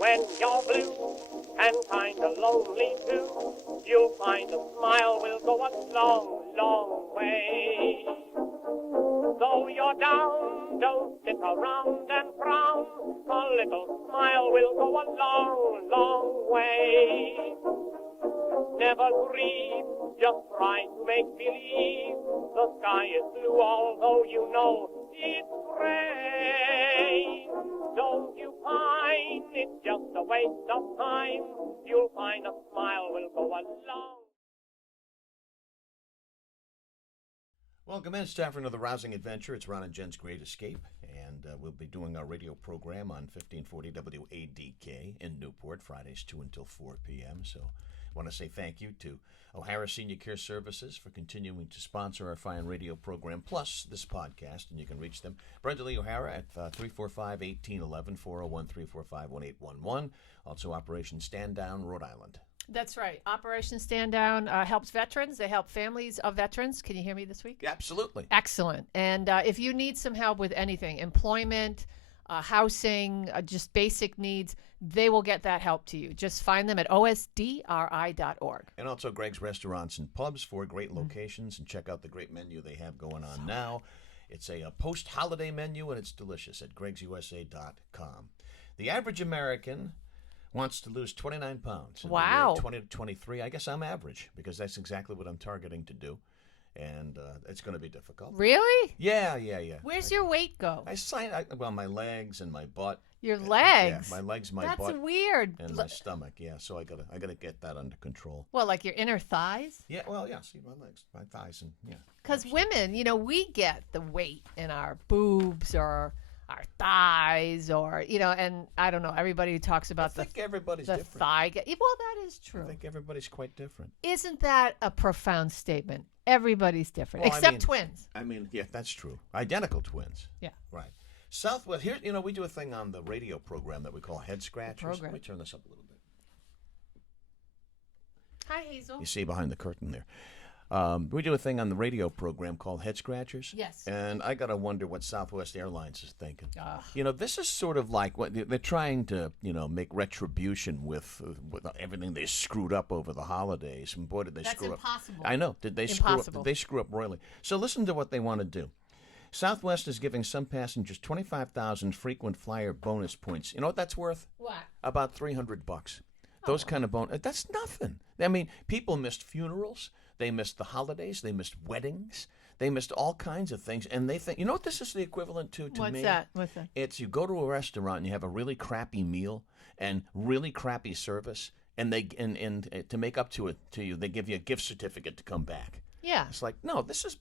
When you're blue and kinda lonely too, you'll find a smile will go a long, long way. Though you're down, don't sit around and frown. A little smile will go a long, long way. Never grieve, just try to make believe the sky is blue, although you know it's gray. Don't you pine, it's just a waste of time. You'll find a smile will go a long. Welcome in. It's time for another rousing adventure. It's Ron and Jen's Great Escape, and we'll be doing our radio program on 1540 WADK in Newport, Fridays 2 until 4 p.m. So I want to say thank you to O'Hara Senior Care Services for continuing to sponsor our fine radio program, plus this podcast, and you can reach them. Brenda Lee O'Hara at 345-1811, 401-345-1811. Also Operation Stand Down, Rhode Island. That's right. Operation Stand Down helps veterans. They help families of veterans. Can you hear me this week? Absolutely. Excellent. And if you need some help with anything, employment, housing, just basic needs, they will get that help to you. Just find them at osdri.org. And also Greg's Restaurants and Pubs, 4 great locations, and check out the great menu they have going on now. It's a post-holiday menu, and it's delicious at gregsusa.com. The average American wants to lose 29 pounds. Wow. 20 to 23. I guess I'm average because that's exactly what I'm targeting to do. And it's going to be difficult. Really? Yeah. Where's your weight go? Well, my legs and my butt. Your legs? Yeah, my legs, my That's butt. That's weird. And my stomach, yeah. So I gotta get that under control. Well, like your inner thighs? Yeah, well, yeah. See, my legs, my thighs, and yeah. Because women, we get the weight in our boobs or our thighs or, and I don't know, everybody talks about I think everybody's the different. thigh. Well, that is true. I think everybody's quite different. Isn't that a profound statement? Everybody's different, except twins. I mean, yeah, that's true. Identical twins. Yeah. Right. Southwest, here, we do a thing on the radio program that we call Head Scratchers. Let me turn this up a little bit. Hi, Hazel. You see behind the curtain there. We do a thing on the radio program called Head Scratchers. Yes. And I got to wonder what Southwest Airlines is thinking. This is sort of like what they're trying to, make retribution with everything they screwed up over the holidays. And boy, did they screw up. That's impossible. I know. Did they screw up? Did they screw up royally? So listen to what they want to do. Southwest is giving some passengers 25,000 frequent flyer bonus points. You know what that's worth? What? About $300. Those kind of bonus. That's nothing. I mean, people missed funerals. They missed the holidays. They missed weddings. They missed all kinds of things. And they think, you know what this is the equivalent to me? What's that? It's you go to a restaurant and you have a really crappy meal and really crappy service, and they and to make up to you, they give you a gift certificate to come back. Yeah. It's like, no, this is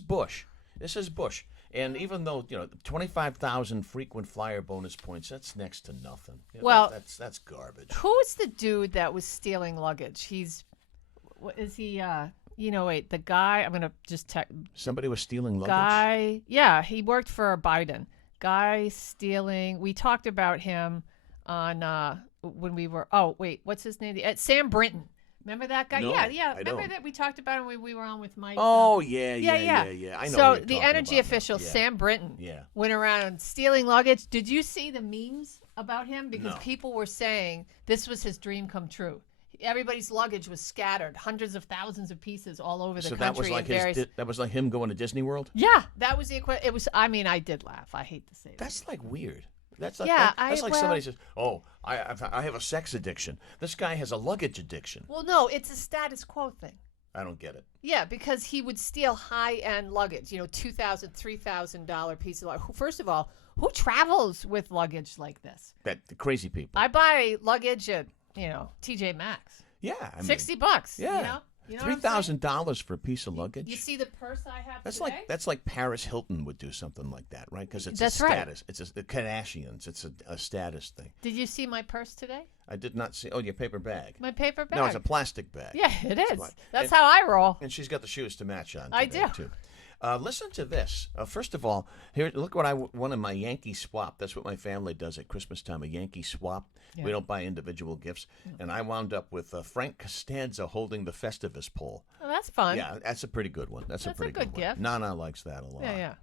Bush. This is Bush. And even though, 25,000 frequent flyer bonus points, that's next to nothing. That's garbage. Who's the dude that was stealing luggage? Is he, wait, the guy, I'm going to just text. Somebody was stealing luggage? Yeah, he worked for Biden. Guy stealing, we talked about him on, when we were, what's his name? Sam Brinton. Remember that guy? No, yeah. I Remember don't. that we talked about him when we were on with Mike? Oh, yeah. I know. So the energy official, Sam Brinton, went around stealing luggage. Did you see the memes about him? Because people were saying this was his dream come true. Everybody's luggage was scattered, hundreds of thousands of pieces all over the country. So that was like him going to Disney World? Yeah, that was the equivalent. It was. I mean, I did laugh. I hate to say that. That's like weird. That's like, somebody says, "Oh, I have a sex addiction." This guy has a luggage addiction. Well, no, it's a status quo thing. I don't get it. Yeah, because he would steal high-end luggage, $2,000, $3,000 piece of luggage. First of all, who travels with luggage like this? The crazy people. I buy luggage at, TJ Maxx. Yeah, $60. Yeah. $3,000 for a piece of luggage. You see the purse I have today? That's like Paris Hilton would do something like that, right? Because it's That's a status. Right. It's the Kardashians. It's a status thing. Did you see my purse today? I did not see. Oh, your paper bag. My paper bag. No, it's a plastic bag. Yeah, it is. That's how I roll. And she's got the shoes to match on. I do. Too. Listen to this. First of all, here, look what I won in my Yankee swap. That's what my family does at Christmas time, a Yankee swap. Yeah. We don't buy individual gifts. And I wound up with Frank Costanza holding the Festivus pole. Oh, that's fun. Yeah, that's a pretty good one. That's a pretty good one. gift. Nana likes that a lot. Yeah.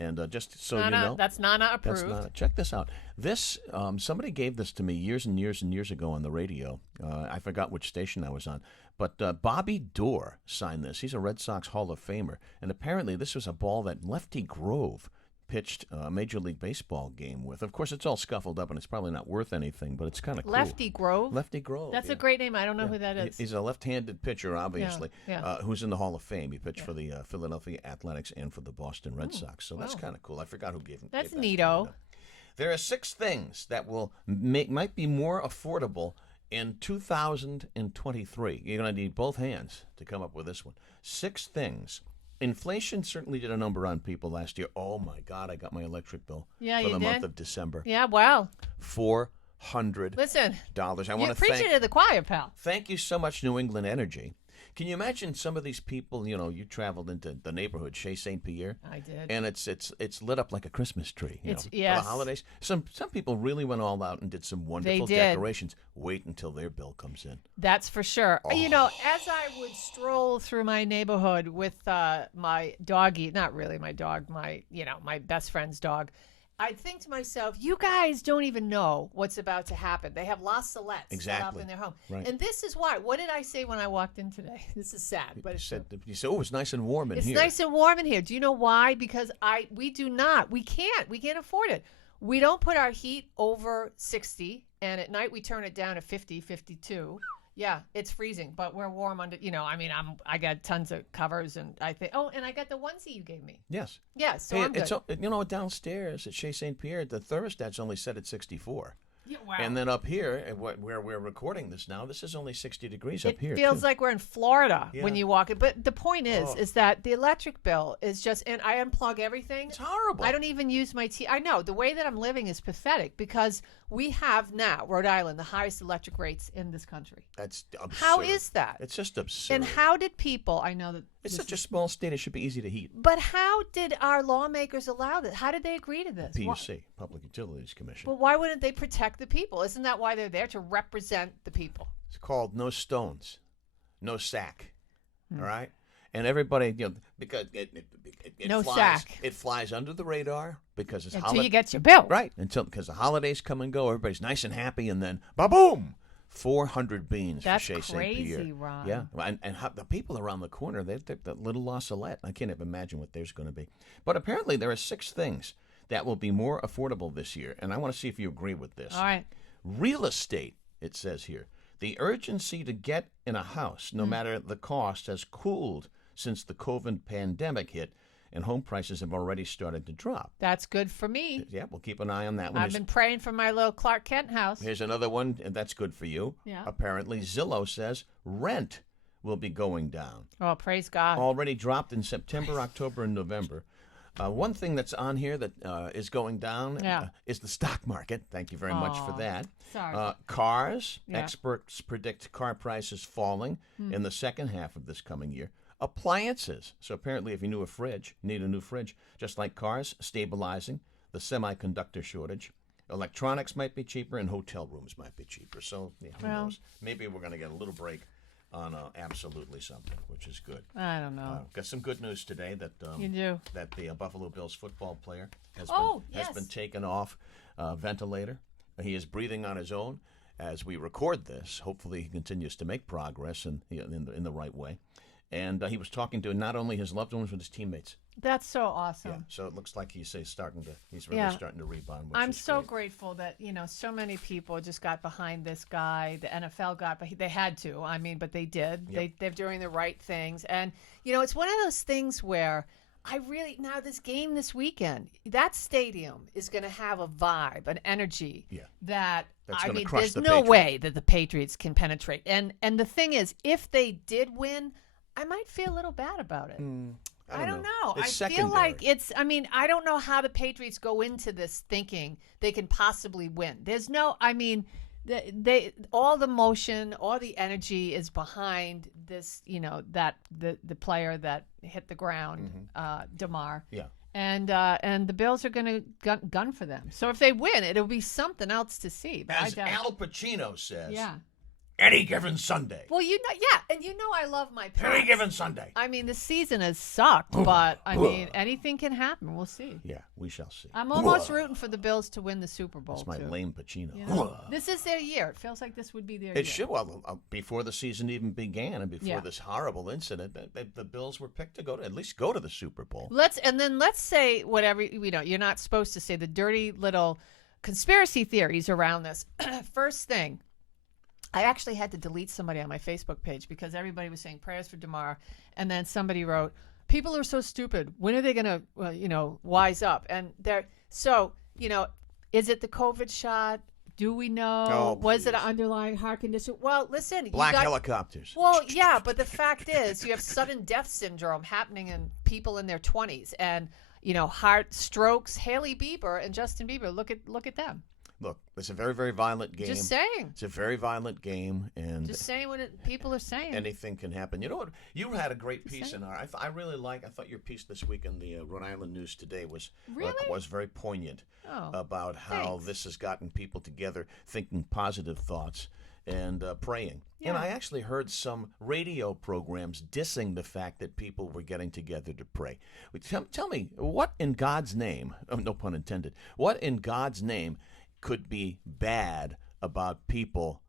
And just so you know, that's Nana approved. That's Nana. Check this out. This somebody gave this to me years and years and years ago on the radio. I forgot which station I was on, but Bobby Doerr signed this. He's a Red Sox Hall of Famer, and apparently this was a ball that Lefty Grove pitched a Major League Baseball game with. Of course, it's all scuffled up, and it's probably not worth anything, but it's kind of cool. Lefty Grove? Lefty Grove. That's a great name. I don't know who that is. He's a left-handed pitcher, obviously, who's in the Hall of Fame. He pitched for the Philadelphia Athletics and for the Boston Red Sox, so that's kind of cool. I forgot who gave him. That's neato. There are 6 things that will might be more affordable in 2023. You're going to need both hands to come up with this one. 6 things. Inflation certainly did a number on people last year. Oh, my God, I got my electric bill for the month of December. Yeah, wow. $400. Listen, I want to preach it to the choir, pal. Thank you so much, New England Energy. Can you imagine some of these people, you traveled into the neighborhood, Chez St. Pierre? I did. And it's lit up like a Christmas tree, for the yes. holidays. Some people really went all out and did some wonderful decorations. Wait until their bill comes in. That's for sure. Oh. As I would stroll through my neighborhood with my doggy, not really my dog, my best friend's dog, I think to myself, you guys don't even know what's about to happen. They have La Salette set up in their home. Right. And this is why. What did I say when I walked in today? This is sad, but you said, oh, it's nice and warm in here. It's nice and warm in here. Do you know why? Because we can't afford it. We don't put our heat over 60, and at night we turn it down to 50, 52. Yeah, it's freezing, but we're warm under. I got tons of covers, and I think. Oh, and I got the onesie you gave me. Yes. Yes. So I'm good. Downstairs at Chez St. Pierre, the thermostat's only set at 64. Yeah, wow. And then up here, where we're recording this now, this is only 60 degrees up here. It feels like we're in Florida when you walk in. But the point is that the electric bill is just, and I unplug everything. It's horrible. I don't even use my I know. The way that I'm living is pathetic because we have now, Rhode Island, the highest electric rates in this country. That's absurd. How is that? It's just absurd. And how did people, I know that. It's such a small state, it should be easy to heat. But how did our lawmakers allow this? How did they agree to this? PUC, Public Utilities Commission. Well, why wouldn't they protect the people? Isn't that why they're there, to represent the people? It's called no stones, no sack, all right? And everybody, because it no flies, sack. It flies under the radar because it's until you get your bill. Right, because the holidays come and go, everybody's nice and happy, and then, ba-boom! 400 beans for Chez St. Pierre. That's crazy, Ron. Yeah, and the people around the corner, they're the little La Salette. I can't even imagine what there's going to be. But apparently there are 6 things that will be more affordable this year, and I want to see if you agree with this. All right. Real estate, it says here. The urgency to get in a house, no matter the cost, has cooled since the COVID pandemic hit, and home prices have already started to drop. That's good for me. Yeah, we'll keep an eye on that one. I've been praying for my little Clark Kent house. Here's another one, and that's good for you. Yeah. Apparently, Zillow says rent will be going down. Oh, praise God. Already dropped in September, October, and November. One thing that's on here that is going down is the stock market. Thank you very much for that. Sorry. Cars. Experts predict car prices falling in the second half of this coming year. Appliances. So apparently if you need a new fridge, just like cars, stabilizing, the semiconductor shortage. Electronics might be cheaper and hotel rooms might be cheaper. So who knows? Maybe we're going to get a little break on absolutely something, which is good. I don't know. Got some good news today that you do. That the Buffalo Bills football player has been taken off ventilator. He is breathing on his own as we record this. Hopefully he continues to make progress in the right way. And he was talking to not only his loved ones, but his teammates. That's so awesome. Yeah, so it looks like he's really starting to rebound. I'm so grateful that so many people just got behind this guy. The NFL got, but they had to. I mean, but they did. Yep. They're doing the right things, and it's one of those things where this game this weekend, that stadium is going to have a vibe, an energy that there's no way that the Patriots can penetrate. And the thing is, if they did win, I might feel a little bad about it. I don't know. I feel like I don't know how the Patriots go into this thinking they can possibly win. There's no, all the motion, all the energy is behind this, that the player that hit the ground, DeMar. Yeah. And the Bills are going to gun for them. So if they win, it'll be something else to see. But as Al Pacino says, Any given Sunday. Well, and I love my Pats. Any given Sunday. I mean, the season has sucked, but I mean, anything can happen. We'll see. Yeah, we shall see. I'm almost rooting for the Bills to win the Super Bowl. That's my lame Pacino. This is their year. It feels like this would be their year. It should. Well, before the season even began, and before this horrible incident, the Bills were picked to at least go to the Super Bowl. Let's say whatever you're not supposed to say, the dirty little conspiracy theories around this. First thing. I actually had to delete somebody on my Facebook page because everybody was saying prayers for Damar, and then somebody wrote, "People are so stupid. When are they going to, wise up?" And is it the COVID shot? Do we know? Oh, was it an underlying heart condition? Well, listen. Black helicopters. Well, yeah, but the fact is, you have sudden death syndrome happening in people in their 20s, and heart strokes. Hailey Bieber and Justin Bieber. Look at them. Look, it's a very, very violent game. Just saying. It's a very violent game, and just saying what people are saying. Anything can happen. You know what? You had a great piece in our. I thought your piece this week in the Rhode Island News Today was very poignant about how this has gotten people together, thinking positive thoughts and praying. Yeah. And I actually heard some radio programs dissing the fact that people were getting together to pray. Tell me, what in God's name? Oh, no pun intended. What in God's name could be bad about people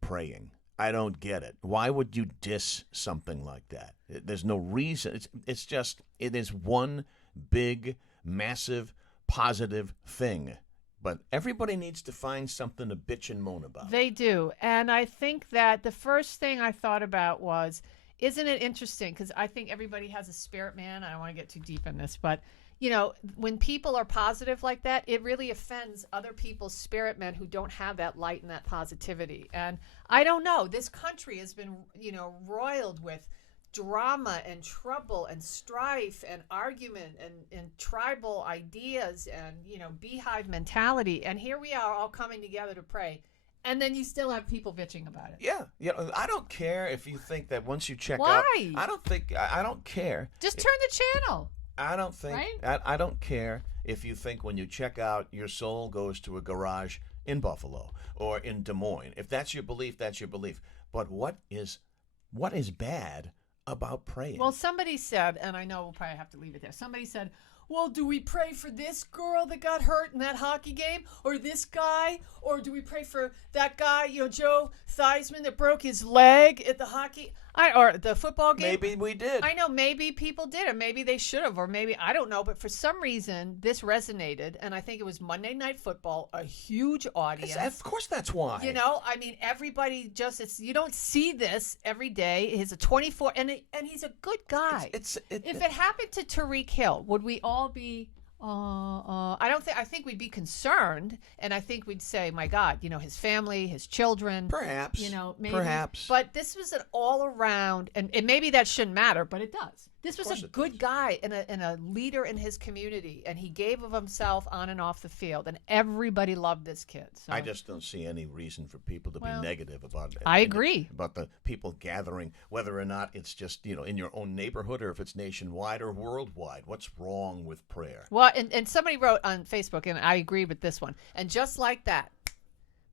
praying? I don't get it. Why would you diss something like that? There's no reason. It is one big, massive, positive thing. But everybody needs to find something to bitch and moan about. They do. And I think that the first thing I thought about was, isn't it interesting? Because I think everybody has a spirit man. I don't want to get too deep in this, but when people are positive like that, it really offends other people's spirit men who don't have that light and that positivity. And I don't know. This country has been, roiled with drama and trouble and strife and argument and tribal ideas and, beehive mentality. And here we are all coming together to pray. And then you still have people bitching about it. Yeah. I don't care if you think that once you check out. Why? I don't care. Just turn the channel. I don't think. Right? I don't care if you think when you check out, your soul goes to a garage in Buffalo or in Des Moines. If that's your belief, that's your belief. But what is bad about praying? Well, somebody said, and I know we'll probably have to leave it there. Somebody said, well, do we pray for this girl that got hurt in that hockey game, or this guy, or do we pray for that guy, Joe Theismann, that broke his leg at the hockey? Or the football game? Maybe we did. I know, maybe people did, or maybe they should have, or maybe, I don't know, but for some reason, this resonated, and I think it was Monday Night Football, a huge audience. Of course that's why. Everybody you don't see this every day. He's a 24, and he's a good guy. If it happened to Tariq Hill, would we all be... I think we'd be concerned, and I think we'd say, my God, his family, his children. Perhaps. Maybe. Perhaps. But this was an all-around, and maybe that shouldn't matter, but it does. This was a good guy and a leader in his community, and he gave of himself on and off the field, and everybody loved this kid. So. I just don't see any reason for people to be negative about it. I agree. About the people gathering, whether or not it's just, in your own neighborhood or if it's nationwide or worldwide. What's wrong with prayer? Well, and somebody wrote on Facebook, and I agree with this one, and just like that,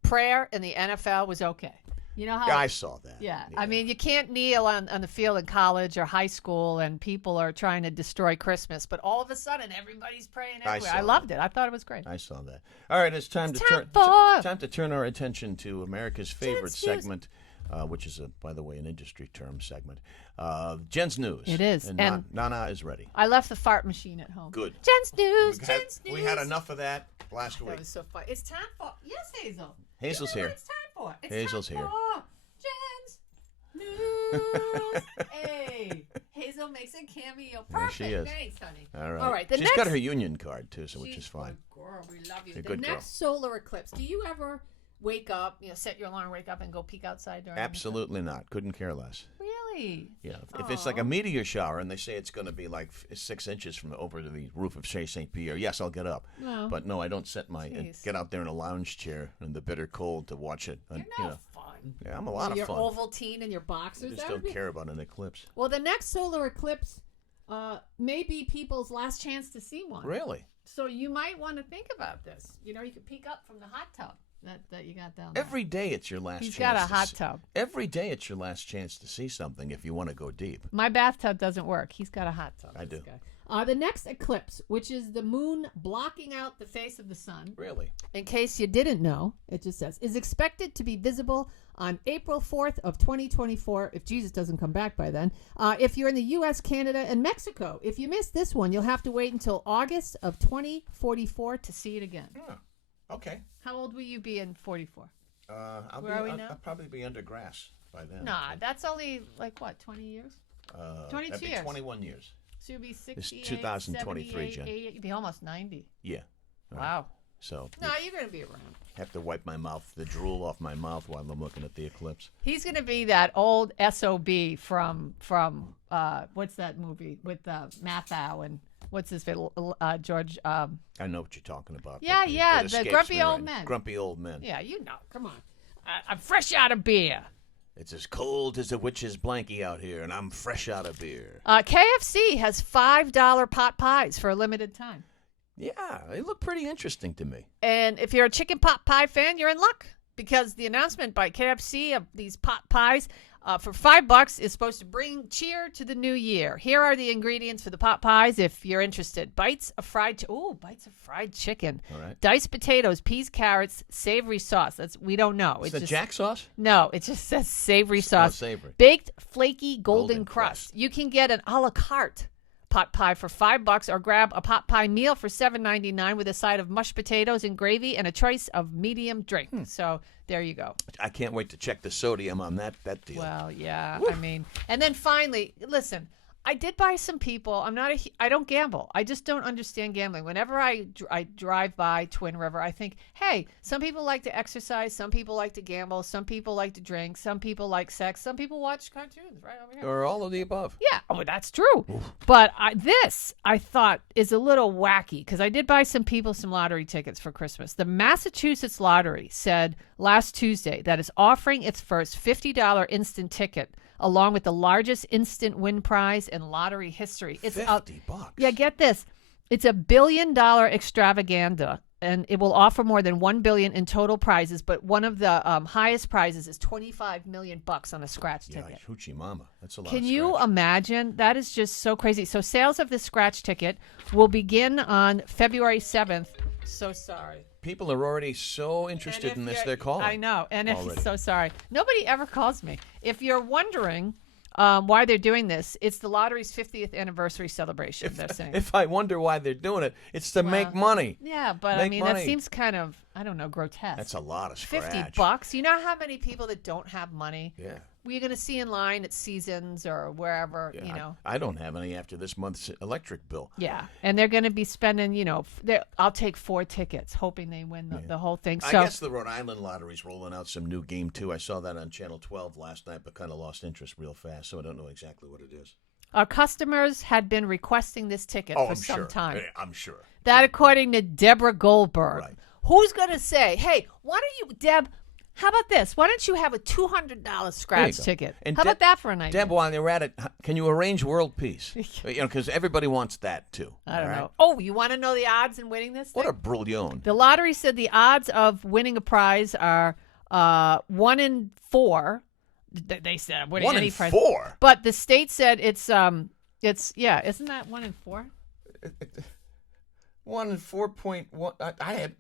prayer in the NFL was okay. You know how I saw that. Yeah. I mean, you can't kneel on the field in college or high school and people are trying to destroy Christmas, but all of a sudden everybody's praying everywhere. I loved it. I thought it was great. I saw that. All right, it's time to turn our attention to America's favorite segment, which is by the way, an industry term segment. Jen's News. It is. And Nana is ready. I left the fart machine at home. Good. Jen's News. We had enough of that last week. That was so fun. It's time for Hazel. Hazel's here. It's time for. Hazel's here. Jen's News. Hey, Hazel makes a cameo. Perfect. There she is. Thanks, honey. All right. She's got her union card too, which is fine. Girl, we love you. The next solar eclipse. Do you ever wake up, set your alarm, wake up, and go peek outside during? Absolutely not. Couldn't care less. Really? Yeah. If it's like a meteor shower and they say it's going to be like 6 inches from over to the roof of Chez St. Pierre, yes, I'll get up. No. But no, I don't get out there in a lounge chair in the bitter cold to watch it. You're not fun. Yeah, I'm a lot of fun. Your Ovaltine and your boxers. I just don't care about an eclipse. Well, the next solar eclipse may be people's last chance to see one. Really? So you might want to think about this. You could peek up from the hot tub. that you got down there? Every day it's your last chance. He's got a hot tub. Every day it's your last chance to see something if you want to go deep. My bathtub doesn't work. He's got a hot tub. I do. The next eclipse, which is the moon blocking out the face of the sun. Really? In case you didn't know, it just says, is expected to be visible on April 4th of 2024, if Jesus doesn't come back by then. If you're in the U.S., Canada, and Mexico. If you missed this one, you'll have to wait until August of 2044 to see it again. Oh, okay. How old will you be in 44? I'll probably be under grass by then. Nah, that's only, 20 years? 22 that'd be years. 21 years. So you'll be 68, It's 2023, Jen. You'd be almost 90. Yeah. Wow. So no, you're going to be around. Have to wipe the drool off my mouth while I'm looking at the eclipse. He's going to be that old SOB from what's that movie with Mathau and what's his George? I know what you're talking about. Yeah, the grumpy old men. Grumpy old men. Yeah, come on. I'm fresh out of beer. It's as cold as a witch's blankie out here, and I'm fresh out of beer. KFC has $5 pot pies for a limited time. Yeah, they look pretty interesting to me. And if you're a chicken pot pie fan, you're in luck because the announcement by KFC of these pot pies for $5 is supposed to bring cheer to the new year. Here are the ingredients for the pot pies if you're interested. Bites of fried chicken. All right. Diced potatoes, peas, carrots, savory sauce. We don't know. Is it Jack sauce? No, it just says savory sauce. Oh, savory. Baked, flaky, golden crust. You can get an a la carte pot pie for $5 or grab a pot pie meal for $7.99 with a side of mashed potatoes and gravy and a choice of medium drink. So there you go. I can't wait to check the sodium on that deal. Well, yeah. Woo. And then finally, listen, I did buy some people. I don't gamble. I just don't understand gambling. Whenever I drive by Twin River, I think, hey, some people like to exercise, some people like to gamble, some people like to drink, some people like sex, some people watch cartoons right over here. Or all of the above. Yeah, that's true. Oof. But I thought is a little wacky because I did buy some people some lottery tickets for Christmas. The Massachusetts Lottery said last Tuesday that it's offering its first $50 instant ticket along with the largest instant win prize in lottery history. It's $50. Yeah, get this. It's $1 billion extravaganza, and it will offer more than $1 billion in total prizes. But one of the highest prizes is $25 million on a scratch ticket. Yeah, hoochie mama. That's a lot. Can you imagine? That is just so crazy. So sales of this scratch ticket will begin on February 7th. So sorry. People are already so interested in this, they're calling. I know. And so sorry. Nobody ever calls me. If you're wondering why they're doing this, it's the lottery's 50th anniversary celebration, they're saying. If I wonder why they're doing it, it's to make money. Yeah, but that seems kind of, I don't know, grotesque. That's a lot of scratch. $50. You know how many people that don't have money? Yeah. You're going to see in line at Seasons or wherever, I don't have any after this month's electric bill. Yeah, and they're going to be spending, I'll take 4 tickets, hoping they win the whole thing. So, I guess the Rhode Island Lottery's rolling out some new game, too. I saw that on Channel 12 last night, but kind of lost interest real fast, so I don't know exactly what it is. Our customers had been requesting this ticket for some time. I'm sure. That according to Deborah Goldberg. Right. Who's going to say, hey, why don't you, Deb, how about this? Why don't you have a $200 scratch ticket? And how about that for a night? Deb, while you're at it, can you arrange world peace? Because everybody wants that, too. I don't know. Oh, you want to know the odds in winning this thing? What a brouillon. The lottery said the odds of winning a prize are 1 in 4. They said winning 1 any in prize. 4? But the state said it's isn't that 1 in 4? 1 in 4.1.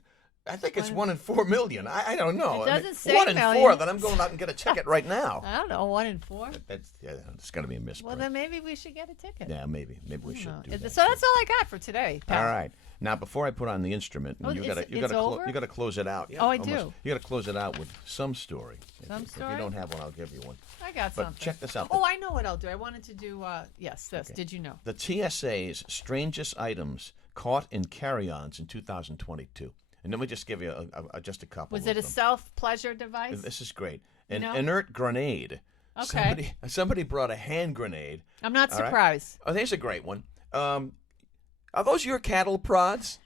I think it's 1 in 4 million. I don't know. It doesn't say 1 in million. 4 that I'm going out and get a ticket right now. I don't know, 1 in 4. It's going to be a misprint. Well, then maybe we should get a ticket. Yeah, maybe we should do that. So that's all I got for today, pal. All right. Now, before I put on the instrument, you got to close it out. Yeah, I do. You got to close it out with some story. Some story. If you don't have one, I'll give you one. I got but something. Check this out. Oh, I know what I'll do. I wanted to do this. Okay. Did you know? The TSA's strangest items caught in carry-ons in 2022. And let me just give you just a couple. Was it a self-pleasure device? This is great. An inert grenade. Okay. Somebody brought a hand grenade. I'm not surprised. Right? Oh, there's a great one. Are those your cattle prods?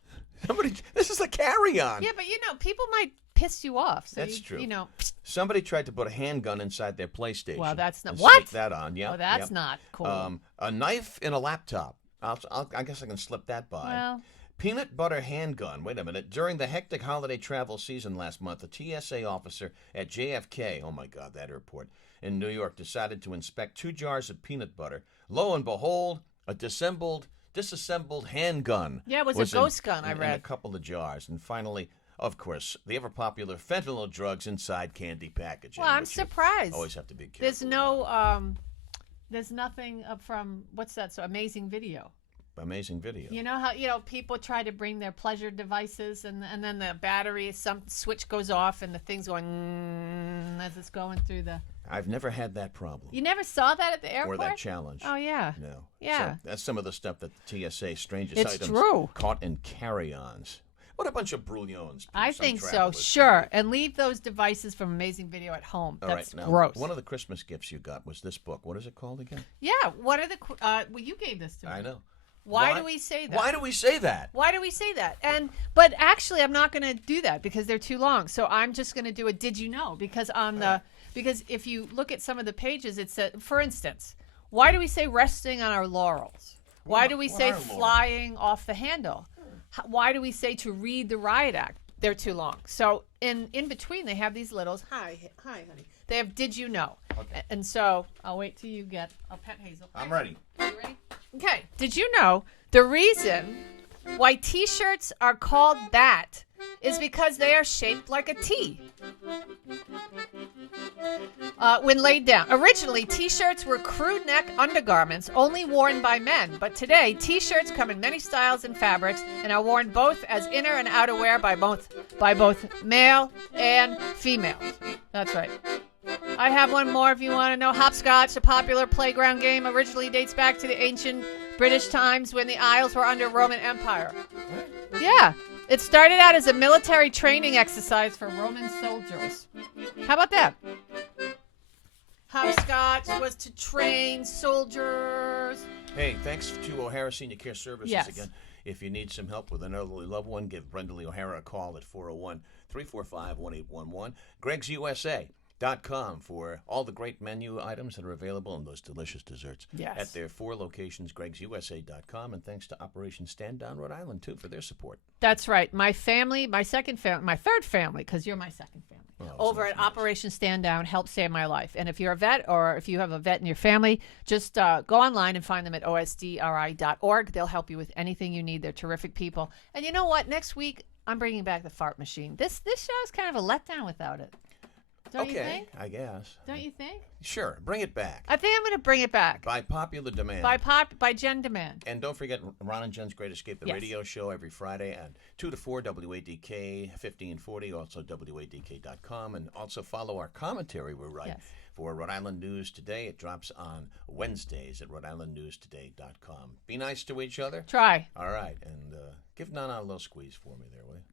This is a carry-on. Yeah, but people might piss you off. So that's true. You know. Somebody tried to put a handgun inside their PlayStation. Well, that's not what. Stick that on. Yeah. Well, that's not cool. A knife in a laptop. I guess I can slip that by. Well. Peanut butter handgun. Wait a minute. During the hectic holiday travel season last month, a TSA officer at JFK, oh my God, that airport, in New York, decided to inspect 2 jars of peanut butter. Lo and behold, a disassembled handgun. Yeah, it was a ghost gun, I read. In a couple of jars. And finally, of course, the ever-popular fentanyl drugs inside candy packaging. Well, I'm surprised. Always have to be careful. There's nothing from, what's that, so Amazing Video. Amazing Video. You know how people try to bring their pleasure devices and then the battery, some switch goes off and the thing's going as it's going through the... I've never had that problem. You never saw that at the airport? Or that challenge. Oh, yeah. No. Yeah. So that's some of the stuff that the TSA strangest it's items true. Caught in carry-ons. What a bunch of brouillons. I think so, sure. And leave those devices from Amazing Video at home. All That's right, now, gross. One of the Christmas gifts you got was this book. What is it called again? Yeah, what are the... well, you gave this to me. I know. Why do we say that? Why do we say that? Why do we say that? But actually, I'm not going to do that because they're too long. So I'm just going to do a did you know? Because because if you look at some of the pages, it said, for instance, why do we say resting on our laurels? Why do we say flying off the handle? Why do we say to read the Riot Act? They're too long. So in between, they have these littles. Hi, honey. They have did you know? Okay. And so I'll wait till you get a pet Hazel. I'm ready. Are you ready? Okay. Did you know the reason why T-shirts are called that is because they are shaped like a T when laid down. Originally, T-shirts were crew neck undergarments only worn by men, but today T-shirts come in many styles and fabrics and are worn both as inner and outerwear by both male and females. That's right. I have one more if you want to know. Hopscotch, a popular playground game, originally dates back to the ancient British times when the Isles were under Roman Empire. Yeah. It started out as a military training exercise for Roman soldiers. How about that? Hopscotch was to train soldiers. Hey, thanks to O'Hara Senior Care Services yes. again. If you need some help with an elderly loved one, give Brenda Lee O'Hara a call at 401-345-1811. Greg'sUSA.com for all the great menu items that are available and those delicious desserts at their 4 locations, Greg'sUSA.com. And thanks to Operation Stand Down Rhode Island, too, for their support. That's right. My family, my second family, my third family, because you're my second family, over at Operation Stand Down helped save my life. And if you're a vet or if you have a vet in your family, just go online and find them at osdri.org. They'll help you with anything you need. They're terrific people. And you know what? Next week, I'm bringing back the fart machine. This show is kind of a letdown without it. Don't you think? I guess. Don't you think? Sure. Bring it back. I think I'm going to bring it back. By popular demand. By Jen demand. And don't forget Ron and Jen's Great Escape, the radio show every Friday at 2 to 4, WADK 1540, also WADK.com. And also follow our commentary we write for Rhode Island News Today. It drops on Wednesdays at RhodeIslandNewsToday.com. Be nice to each other. Try. All right. And give Nana a little squeeze for me there, will you?